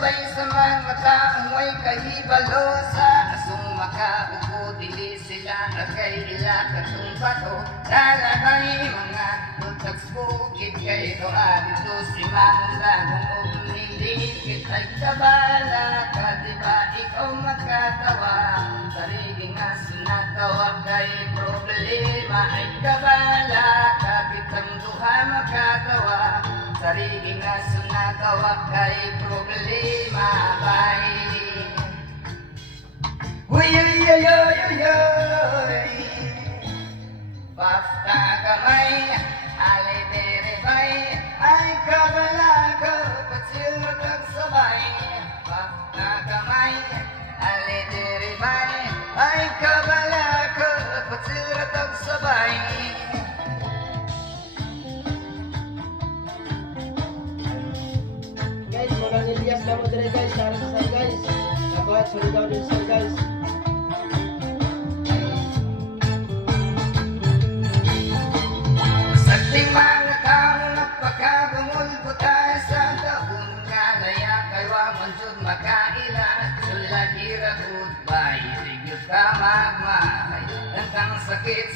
sabay sa mga taong may kahibalo sa asong makaupo dili sila agay ila katong bato lalakay mga tutags bukid kay doa dito si Mamundang o nilipit ay kabala ka diba ikaw makatawa sarili nga sinatawa kay problema ay kabala ka bitang duha makatawa sarili nga sinatawa kay problema bay uy uy uy uy uy uy basta kamay alay dere bay ay kabala ka patsil magkagsabay basta kamay alay dere bay ay kabala ka patsil magkagsabay. Guys, walang Elias lang mo dire guys, para sa sir guys. Nabuhat, suligaw din sir guys. Sa ting mga tao nagpakabungol ko tayo sa taon nga laya kaywa manjud makaila sula gira goodbye, sigit ka magmahay, hanggang sakit